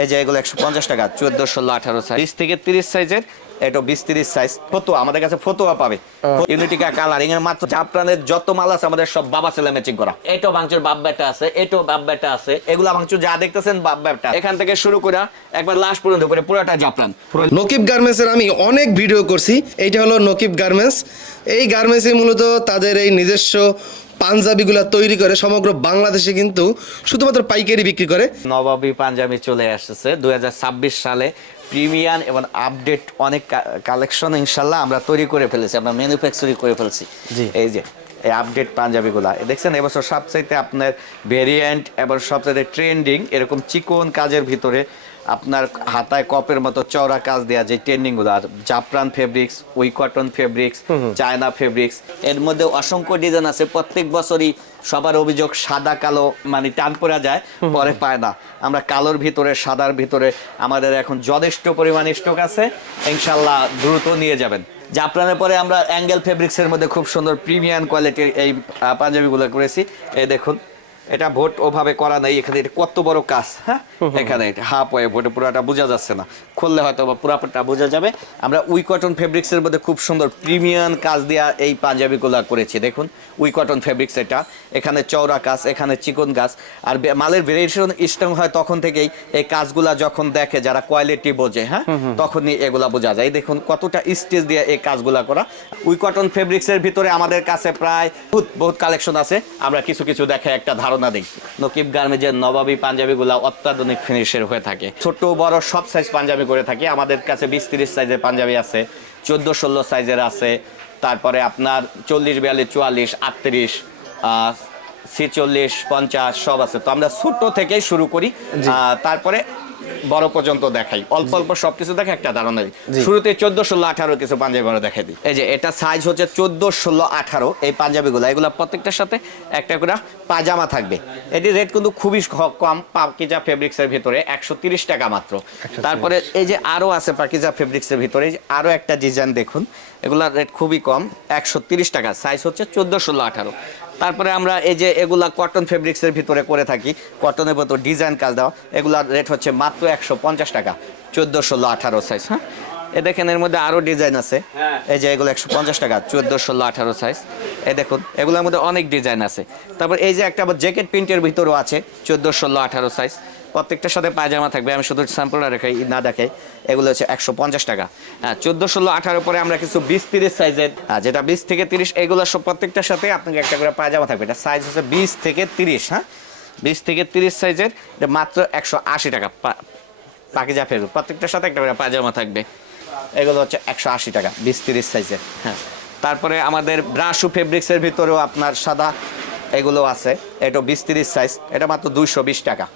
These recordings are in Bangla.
এই যে এগুলো 150 টাকা 14, 16, 18 সাইজ, 20 থেকে 30 সাইজের, এটা 20-30 সাইজ। ফতুয়া আমাদের কাছে ফতুয়া পাবে, ইউনিটিকা কালারিং এর মাত্র জাফরানের যত মাল আছে আমাদের সব বাবা ছেলে ম্যাচিং করা। এটাও ভাঙচুর বাপ বেটা আছে, এটাও বাপ বেটা আছে, এগুলা ভাঙচুর যা দেখতেছেন বাপ বেটা। এখান থেকে শুরু করে একবার লাস্ট পর্যন্ত করে পুরোটা জাফরান। নকিব গার্মেন্টসের আমি অনেক ভিডিও করছি, এইটা হলো নকিব গার্মেন্টস। এই গার্মেন্টসে মূলত তাদের এই নিজস্ব পাঞ্জাবিগুলা তৈরি করে সমগ্র বাংলাদেশে কিন্তু শুধুমাত্র পাইকারি বিক্রি করে। নবাবী পাঞ্জাবি চলে আসছে 2026 সালে, প্রিমিয়াম এবং আপডেট অনেক কালেকশন ইনশাল্লাহ আমরা তৈরি করে ফেলেছি, আমরা ম্যানুফ্যাকচারিং করে ফেলেছি। এই যে এই আপডেট পাঞ্জাবিগুলা দেখছেন, এবছর সবচাইতে আপনার ভেরিয়েন্ট এবং সবচাইতে ট্রেন্ডিং এরকম চিকন কাজের ভিতরে আপনার হাতায় কপের মতো চওড়া কাজ দেওয়া যে ট্রেন্ডিং গুলো, আর জাফরান fabrics, we cotton fabrics, China fabrics, এর মধ্যে অসংখ্য ডিজাইন আছে। প্রত্যেক বছরই সবার অভিযোগ সাদা কালো মানে টান পড়া যায়, পরে পায় না। আমরা কালোর ভিতরে সাদার ভিতরে আমাদের এখন যথেষ্ট পরিমাণ স্টক আছে, ইনশাল্লাহ দ্রুত নিয়ে যাবেন। জাফরানের পরে আমরা অ্যাঙ্গেল ফেব্রিক্সের মধ্যে খুব সুন্দর প্রিমিয়াম কোয়ালিটির এই পাঞ্জাবিগুলো করেছি। এই দেখুন, এটা ভোট ওভাবে করা নাই, এখানে এটা কত বড় কাজ। হ্যাঁ, এখানে হাফ ওয়ে ভোটে পুরোটা বোঝা যাচ্ছে না, খুললে হয়তো বা পুরাটা বোঝা যাবে। আমরা উই কটন ফেব্রিক্সের মধ্যে খুব সুন্দর প্রিমিয়াম কাজ দেওয়া এই পাঞ্জাবিগুলো করেছি। দেখুন উই কটন ফেব্রিক্স, এটা এখানে চওড়া কাজ, এখানে চিকন কাজ। আর মালের ভেরিয়েশন স্ট্রং হয় তখন থেকেই এই কাজগুলা যখন দেখে যারা কোয়ালিটি বোঝে, হ্যাঁ, তখনই এগুলা বোঝা যায়। দেখুন কতটা স্টেজ দিয়ে এই কাজগুলা করা। উই কটন ফেব্রিক্সের ভিতরে আমাদের কাছে প্রায় বহুত কালেকশন আছে, আমরা কিছু কিছু দেখে একটা ধারণা দিই। নকিব গার্মেন্টসের নবাবী পাঞ্জাবিগুলা অত্যাধুনিক ফিনিশের হয়ে থাকে, ছোট বড় সব সাইজ পাঞ্জাবি করে থাকি। আমাদের কাছে 20-30 সাইজের পাঞ্জাবি আছে, 14-16 সাইজের আছে, তারপরে আপনার 40-42, 44, 38, 46, 50 সব আছে। তো আমরা ছোট থেকেই শুরু করি, তারপরে বড় পর্যন্ত দেখাই, অল্প অল্প সবকিছু দেখে একটা ধারণা দিই। শুরুতে 14, 16, 18 কিছু পাঞ্জাবি বড় দেখাই দিই। এই যে এটা সাইজ হচ্ছে 14, 16, 18 এই পাঞ্জাবিগুলো, এগুলো প্রত্যেকটার সাথে একটা করে পাজামা থাকবে। এটি রেট কিন্তু খুবই কম, পাকিজা ফেব্রিক্সের ভিতরে 130 টাকা মাত্র। তারপরে এই যে আরো আছে পাকিজা ফেব্রিক্সের ভিতরে আরো একটা ডিজাইন দেখুন, এগুলার রেট খুবই কম, 130 টাকা, সাইজ হচ্ছে 14, 16, 18। তারপরে আমরা এই যে এগুলা কটন ফেব্রিক্সের ভিতরে করে থাকি, কটনের ভিতর ডিজাইন কাজ দেওয়া, এগুলার রেট হচ্ছে মাত্র 150 টাকা, 14, 16, 18 সাইজ। হ্যাঁ, এ দেখেন এর মধ্যে আরো ডিজাইন আছে, এই যে এগুলো 150 টাকা, 14, 16, 18 সাইজ। এই দেখুন এগুলোর মধ্যে অনেক ডিজাইন আছে। তারপর এই যে একটা জ্যাকেট প্রিন্টের ভিতরেও আছে, 14, 16, 18 সাইজ, প্রত্যেকটার সাথে পায়জামা থাকবে। আমি শুধু স্যাম্পলটা রেখাই না দেখাই, এগুলো হচ্ছে 150 টাকা। হ্যাঁ, 14, 16, 18 পরে আমরা কিছু 20-30 সাইজের, যেটা 20 থেকে 30, এগুলো সব প্রত্যেকটার সাথে আপনাকে একটা করে পায়জামা থাকবে। এটা সাইজ হচ্ছে 20 থেকে 30। হ্যাঁ, 20 থেকে 30 সাইজের, এটা মাত্র 180 টাকা। পাকিজা ফেব্রিক, প্রত্যেকটার সাথে একটা করে পায়জামা থাকবে। এগুলো হচ্ছে 180 টাকা 20-30 সাইজের। হ্যাঁ, তারপরে আমাদের ব্রাশু ফেব্রিক্সের ভিতরেও আপনার সাদা এগুলো আছে, এটা 20-30 সাইজ, এটা মাত্র 220 টাকা।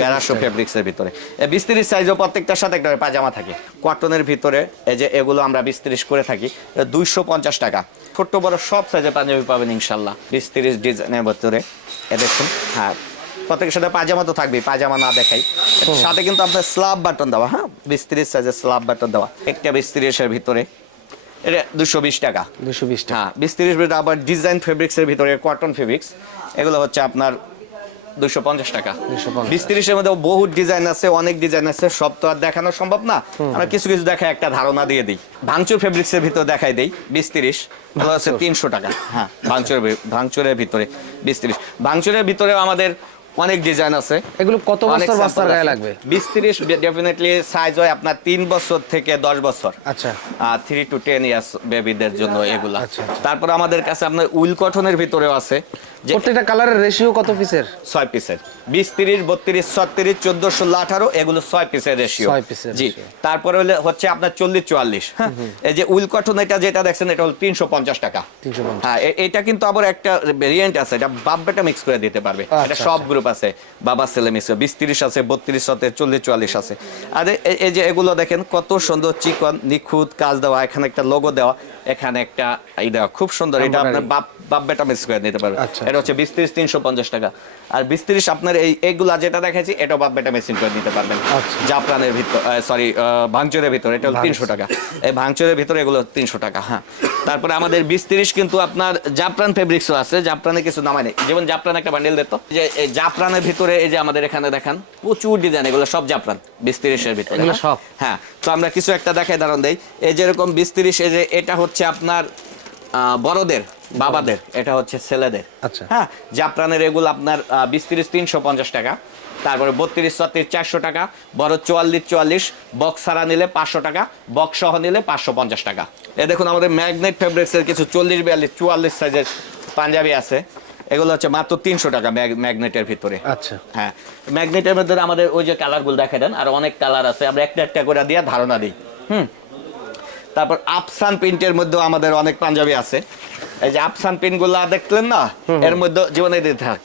ব্রাশু ফেব্রিক্সের ভিতরে 20-30 সাইজও প্রত্যেকটার সাথে একটা পাজামা থাকে। কটনের ভিতরে এই যে এগুলো আমরা 20-30 করে থাকি, 250 টাকা। ছোট্ট বড় সব সাইজের পাঞ্জাবি পাবেন ইনশাল্লাহ 20-30 ডিজাইনের ভিতরে। এ দেখুন, হ্যাঁ, প্রত্যেকের সাথে পাজামা তো থাকবেই, পাজামা না দেখাই, সাথে কিন্তু আপনার স্ল্যাব বাটন দেওয়া। হ্যাঁ, 20-30 সাইজের স্ল্যাব বাটন দেওয়া, একটা 20-30 এর ভিতরে, এটা 220 টাকা। 220 টাকা। হ্যাঁ, 20-30 ভিতরে আবার ডিজাইন ফেব্রিক্সের ভিতরে কটন ফেব্রিক্স, এগুলো হচ্ছে আপনার 250 টাকা। 20-30 এর মধ্যে বহু ডিজাইন আছে, অনেক ডিজাইন আছে, সব তো আর দেখানো সম্ভব না, আমরা কিছু কিছু দেখাই একটা ধারণা দিয়ে দিই। ভাঙচুর ফেব্রিক্সের ভিতরে দেখাই দেই 20-30, এগুলো হচ্ছে 300 টাকা। হ্যাঁ, ভাঙচুরের ভিতরে 20-30। ভাঙচুরের ভিতরে আমাদের অনেক ডিজাইন আছে। এগুলো কত বছর বাচ্চার গায়ে লাগবে? 20-30 ডেফিনেটলি সাইজ হয় আপনার 3 বছর থেকে 10 বছর। আচ্ছা, 3 to 10 ইয়ার্স বেবিদের জন্য এগুলা। তারপর আমাদের কাছে আপনার উইল কটনের ভিতরেও আছে, প্রত্যেকটা কালারের রেশিও কত পিসের? 6 পিসের, 20-30, 32, 36, 14, 16, 18 এগুলো 6 পিসের রেশিও। জি, তারপরে হচ্ছে আপনার 40-44। হ্যাঁ, এই যে উইল কটন এটা যেটা দেখছেন এটা হলো 350 টাকা। হ্যাঁ, এটা কিন্তু আবার একটা ভেরিয়েন্ট আছে, এটা বাপ বেটা মিক্স করে দিতে পারবে। এটা সব গ্রুপ আছে, বাবা ছেলে মিক্স, 20-30 আছে, 32 আছে, 40-44 আছে। আর এই যে এগুলো দেখেন কত সুন্দর চিকন নিখুঁত কাজ দেওয়া, এখানে একটা লোগো দেওয়া, এখানে একটা এই দেওয়া, খুব সুন্দর। এটা আপনার বাপ বেটা মিক্স করে নিতে পারবেন। আচ্ছা, এটা হচ্ছে 20-30 350 টাকা। আর 20-30 আপনার এইগুলা যেটা দেখাচ্ছি এটা বাপ বেটা মেশিন করে নিতে পারবেন। আচ্ছা। জাফরানের ভিতর সরি ভাঙচুরের ভিতর এটা হলো 300 টাকা। এই ভাঙচুরের ভিতরে এগুলো 300 টাকা। হ্যাঁ, তারপরে আমাদের 20-30 কিন্তু আপনার জাফরান ফেব্রিক্সও আছে, জাফরানে কিছু নামাই নেই। যেমন জাফরান একটা বান্ডেল দিত, যে এই জাফরানের ভিতরে এই যে আমাদের এখানে দেখেন প্রচুর ডিজাইন, এগুলো সব জাফরান 20-30 এর ভিতরে। এগুলো সব? হ্যাঁ, তো আমরা কিছু একটা দেখাই দাঁড়ান দেই। এই যেরকম 20-30, এই যে এটা হচ্ছে আপনার বড়দের বাবাদের, এটা হচ্ছে ছেলেদের। আচ্ছা। হ্যাঁ, জাফরানের এগুলো আপনার 20-30 350 টাকা। তারপরে 32-34 400 টাকা, বড় 44-44 বক্স ছাড়া নিলে 500 টাকা, বক্স সহ নিলে 550 টাকা। এ দেখুন আমাদের ম্যাগনেট ফেব্রিক্সের কিছু 40-42-44 সাইজের পাঞ্জাবি আছে, এগুলো হচ্ছে মাত্র 300 টাকা ম্যাগনেটের ভিতরে। আচ্ছা। হ্যাঁ, ম্যাগনেটের ভিতরে আমাদের ওই যে কালারগুলো দেখে দেন, আর অনেক কালার আছে, আমরা একটা একটা করে দিয়ে ধারণা দিই। তারপর আফসান প্রিন্টের মধ্যে আমাদের অনেক পাঞ্জাবি আছে। এই যে আফসান প্রিন্টগুলো দেখলেন না, এর মধ্যে জীবনে দিতে থাক,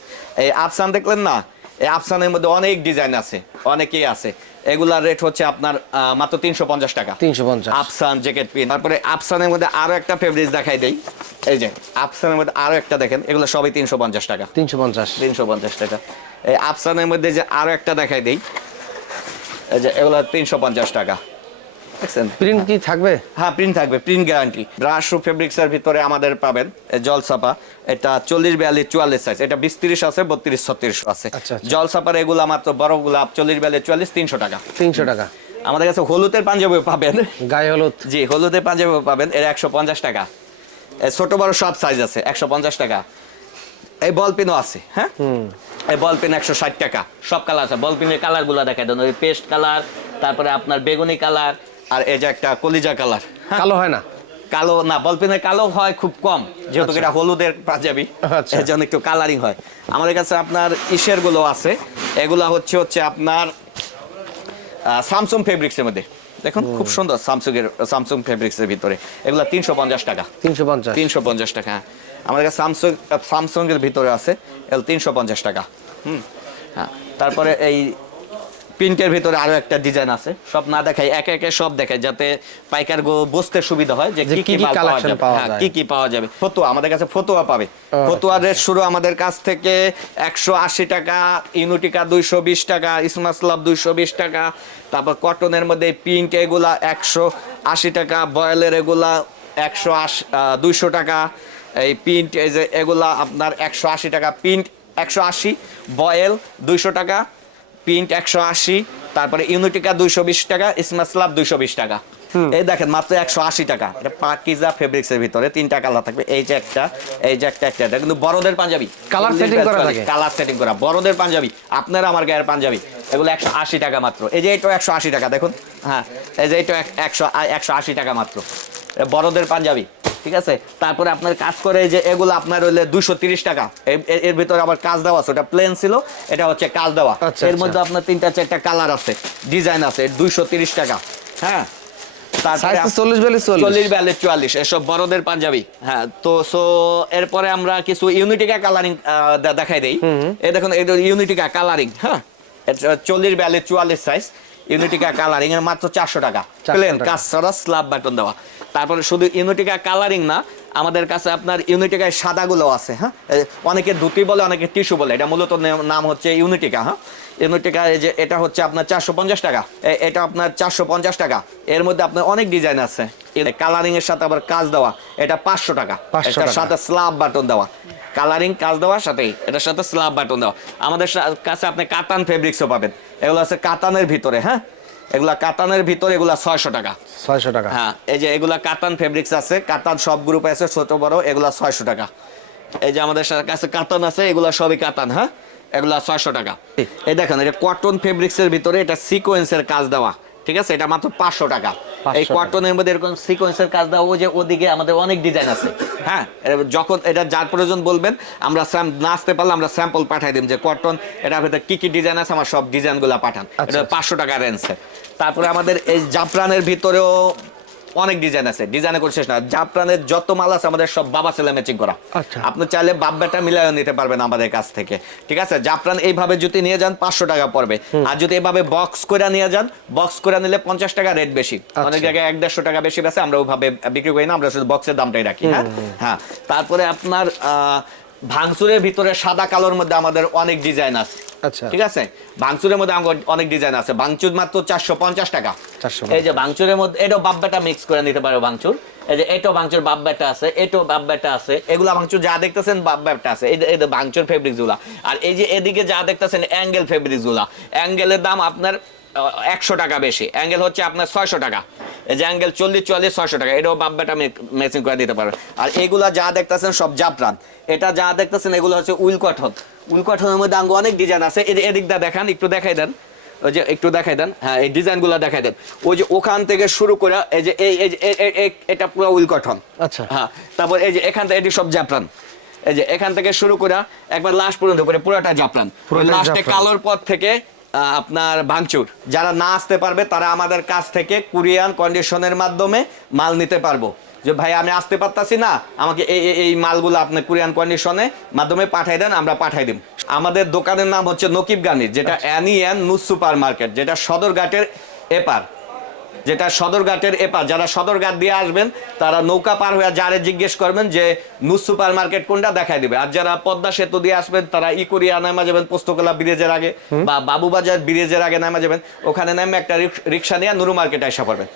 এই আফসান দেখলেন না, এই আফসানের মধ্যে অনেক ডিজাইন আছে, অনেকেই আছে। এগুলার রেট হচ্ছে আপনার মাত্র 350 টাকা। 350 আফসান জ্যাকেট প্রিন্ট। তারপরে আফসানের মধ্যে আরো একটা ফেব্রিক দেখাই দেই, এই যে আফসানের মধ্যে আরো একটা দেখেন, এগুলো সবই 350 টাকা। 350 টাকা। এই আফসানের মধ্যে যে আরো একটা দেখাই দেই, এই যে এগুলো 350 টাকা। দেখছেন প্রিন্ট কি থাকবে? হ্যাঁ, প্রিন্ট থাকবে, প্রিন্ট গ্যারান্টি। ব্রাশ ফেব্রিক্সের ভিতরে আমাদের পাবেন জলছাপা, এটা 40-42-44 সাইজ, এটা 20-30 আছে, 32-36 আছে। আচ্ছা। জলছাপার এগুলা মাত্র বড়গুলা 40-42-44 300 টাকা। 300 টাকা। আমাদের কাছে হলুদের পাঞ্জাবিও পাবেন, গায়ে হলুদ? জি, হলুদের পাঞ্জাবিও পাবেন, এর 150 টাকা। ছোট বড় সব সাইজ আছে, 150 টাকা। এই বল পেনও আছে। হ্যাঁ, এই বল পেন 160 টাকা, সব কালার আছে। বল পেনের কালার গুলা দেখা দেন, ওই পেস্ট কালার, তারপরে আপনার বেগুনি কালার, আর এই যে একটা কলিজা কালার। কালো হয় না? কালো না, বল পেনের কালো হয় খুব কম, যেহেতু এটা হলুদের পাঞ্জাবি, আচ্ছা। এর জন্য একটু কালারিং হয়। আমাদের কাছে আপনার ইসের গুলো আছে, এগুলা হচ্ছে আপনার স্যামসাং ফেব্রিক্সের মধ্যে, দেখুন খুব সুন্দর স্যামসাং ফেব্রিক্সের ভিতরে, এগুলা 350 টাকা। 350 টাকা। আমাদের কাছে স্যামসাং এর ভিতরে আছে, এগুলো 350 টাকা। হ্যাঁ, তারপরে এই প্রিন্টের ভিতরে আরো একটা ডিজাইন আছে, সব না দেখাই, একে একে সব দেখাই, যাতে পাইকার গো বুঝতে সুবিধা হয় যে কি কি কালেকশন পাওয়া যাবে। কি কি পাওয়া যাবে। ফতুয়া, আমাদের কাছে ফতুয়া পাবে। ফতুয়ার রেট শুরু আমাদের কাছ থেকে 180 টাকা, ইউনিটিকা 220 টাকা, ইসমাসলাভ 220 টাকা। তারপর কটনের মধ্যে প্রিন্ট এগুলা 180 টাকা, বয়েলের এগুলা 200 টাকা। এই প্রিন্ট এই যে এগুলা আপনার 180 টাকা, প্রিন্ট 180, বয়েল 200 টাকা, প্রিন্ট 180, তারপরে ইউনিটিকা 220 টাকা, ইসমাসলাভ 220 টাকা। এই দেখেন মাত্র 180 টাকা। এটা পাকিজা ফেব্রিক্স এর ভিতরে 3টা কালার থাকবে, এই যে একটা, এই যে একটা, এটা কিন্তু বড়দের পাঞ্জাবি, কালার সেটিং করা থাকে, কালার সেটিং করা বড়দের পাঞ্জাবি, আপনার আমার গায়ের পাঞ্জাবি, এগুলো 180 টাকা মাত্র। এই যে এটা 180 টাকা দেখুন। হ্যাঁ, এই যে এটা 180 টাকা মাত্র, বড়দের পাঞ্জাবি। ঠিক আছে, তারপরে আপনার কাজ করে যে এগুলো আপনার হইলে 230 টাকা। এর ভিতরে আবার কাজ দেওয়া আছে, ওটা প্লেন ছিল, এটা হচ্ছে কাজ দেওয়া। এর মধ্যে আপনার 3টা-4টা কালার আছে, ডিজাইন আছে, 230 টাকা। হ্যাঁ, তারপরে 40-42-44 এসব বড়দের পাঞ্জাবি। হ্যাঁ, তো এরপরে আমরা কিছু ইউনিটিকা কালারিং দেখাই দেই। এই দেখুন, এটা ইউনিটিকা কালারিং। হ্যাঁ, 40-42-44 সাইজ, ইউনিটিকা কালারিং এর মাত্র 400 টাকা, প্লেন কাজ ছাড়া স্ল্যাব বাটন দেওয়া। তারপরে শুধু ইউনিটিকা কালারিং না, আমাদের কাছে আপনার ইউনিটিকায় সাদাগুলো আছে। হ্যাঁ, অনেকে ধুতি বলে, অনেকে টিস্যু বলে, এটা মূলত নাম হচ্ছে ইউনিটিকা। হ্যাঁ, ইউনিটিকা এই যে এটা হচ্ছে আপনার 450 টাকা, এটা আপনার 450 টাকা। এর মধ্যে আপনার অনেক ডিজাইন আছে, কালারিং এর সাথে আবার কাজ দেওয়া, এটা 500 টাকা। এটার সাথে স্ল্যাব বাটন দেওয়া, কালারিং কাজ দেওয়ার সাথে এটার সাথে স্ল্যাব বাটন দেওয়া। আমাদের কাছে আপনি কাতান ফেব্রিক্সও পাবেন, এগুলো আছে কাতানের ভিতরে। হ্যাঁ, এগুলা কাতানের ভিতরে, এগুলা 600 টাকা। 600 টাকা। হ্যাঁ, এই যে এগুলা কাতান ফেব্রিক্স আছে, কাতান সব গ্রুপ আছে, ছোট বড়, এগুলা 600 টাকা। এই যে আমাদের কাছে কাতান আছে, এগুলা সবই কাতান। হ্যাঁ, এগুলা 600 টাকা। এই দেখেন, এটা কটন ফেব্রিক্সের ভিতরে, এটা সিকোয়েন্সের কাজ দেওয়া। ঠিক আছে, এটা মাত্র 500 টাকা। এই কটনের মধ্যে এরকম সিকোয়েন্সের কাজ দেওয়া, ওই যে ওদিকে আমাদের অনেক ডিজাইন আছে। হ্যাঁ, যখন এটা যার প্রয়োজন বলবেন, আমরা না আসতে পারলে আমরা স্যাম্পল পাঠাই দিই যে কটন এটার ভিতরে কি কি ডিজাইন আছে, আমার সব ডিজাইনগুলো পাঠান। এটা 500 টাকা রেঞ্জে। তারপরে আমাদের এই জাফরানের ভিতরেও অনেক ডিজাইন আছে, ডিজাইনে করে শেষ না। জাফরানের যত মাল আছে আমাদের সব বাবা ছেলে ম্যাচিং করা। আচ্ছা। আপনি চাইলে বাপ বেটা মিলাইও নিতে পারবেন আমাদের কাছ থেকে, ঠিক আছে। জাফরান এইভাবে যদি নিয়ে যান 500 টাকা পড়বে, আর যদি এভাবে বক্স করে নিয়ে যান, বক্স করে নিলে 50 টাকা রেট বেশি, অনেক জায়গায় 150 টাকা বেশি বেশি, আমরা ওইভাবে বিক্রি করি না, আমরা শুধু বক্সের দামটাই রাখি। হ্যাঁ হ্যাঁ। তারপরে আপনার ভাঙচুরের ভিতরে সাদা কালোর মধ্যে আমাদের অনেক ডিজাইন আছে। আচ্ছা। ঠিক আছে, ভাঙচুরের মধ্যে আমাদের অনেক ডিজাইন আছে। ভাঙচুর মাত্র 450 টাকা। 450 এই যে ভাঙচুরের মধ্যে এটাও বাপ বেটা মিক্স করে নিতে পারো ভাঙচুর। এই যে এটাও ভাঙচুর বাপ বেটা আছে, এটাও বাপ বেটা আছে, এগুলা ভাঙচুর যা দেখতেছেন বাপ বেটা আছে। এই যে ভাঙচুর ফেব্রিক্স গুলা, আর এই যে এদিকে যা দেখতেছেন অ্যাঙ্গেল ফেব্রিক্স গুলা, অ্যাঙ্গেলের দাম আপনার 100 টাকা বেশি। অ্যাঙ্গেল হচ্ছে আপনার 600 টাকা। এই যে অ্যাঙ্গেল 40 600 টাকা, এটাও বাপ বেটা ম্যাচিং করে দিতে পারবে। আর এগুলা যা দেখতেছেন সব জাফরান, এটা যা দেখতেছেন এগুলো হচ্ছে উইল কটন। উইল কটনের মধ্যে আঙ্গু অনেক ডিজাইন আছে। এই যে এদিকটা দেখান, একটু দেখাই দেন, ওই যে একটু দেখাই দেন। হ্যাঁ, এই ডিজাইনগুলো দেখাই দেন। ওই যে ওখান থেকে শুরু করে এই যে এটা পুরো উইল কটন। আচ্ছা। হ্যাঁ, তারপর এই যে এখান থেকে এটি সব জাফরান। এই যে এখান থেকে শুরু করে একবার লাস্ট পর্যন্ত করে পুরোটা জাফরান। লাস্টে কালোর পর থেকে আপনার ভাঙচুর। যারা না আসতে পারবে তারা আমাদের কাছ থেকে কুরিয়ান কন্ডিশনের মাধ্যমে মাল নিতে পারবো। যে ভাই আমি আসতে পারতাছি না, আমাকে এই মালগুলো আপনি কুরিয়ান কন্ডিশনে মাধ্যমে পাঠাই দেন, আমরা পাঠাই দিই। আমাদের দোকানের নাম হচ্ছে নকিব গার্মেন্টস, যেটা অ্যানিয়ান নুস সুপার মার্কেট, যেটা সদরঘাটের এপার। যারা সদরঘাট দিয়ে আসবেন তারা নৌকা পার হয়ে যারে জিজ্ঞেস করবেন যে নুস সুপার মার্কেট কোনটা, দেখাই দিবে। আর যারা পদ্মা সেতু দিয়ে আসবেন তারা ইকুরিয়া নামা যাবেন পোস্তকলা ব্রিজের আগে, বা বাবুবাজার ব্রিজের আগে নামা যাবেন। ওখানে নামে একটা রিক্সা নিয়ে নুরু মার্কেটে আসা পড়বেন।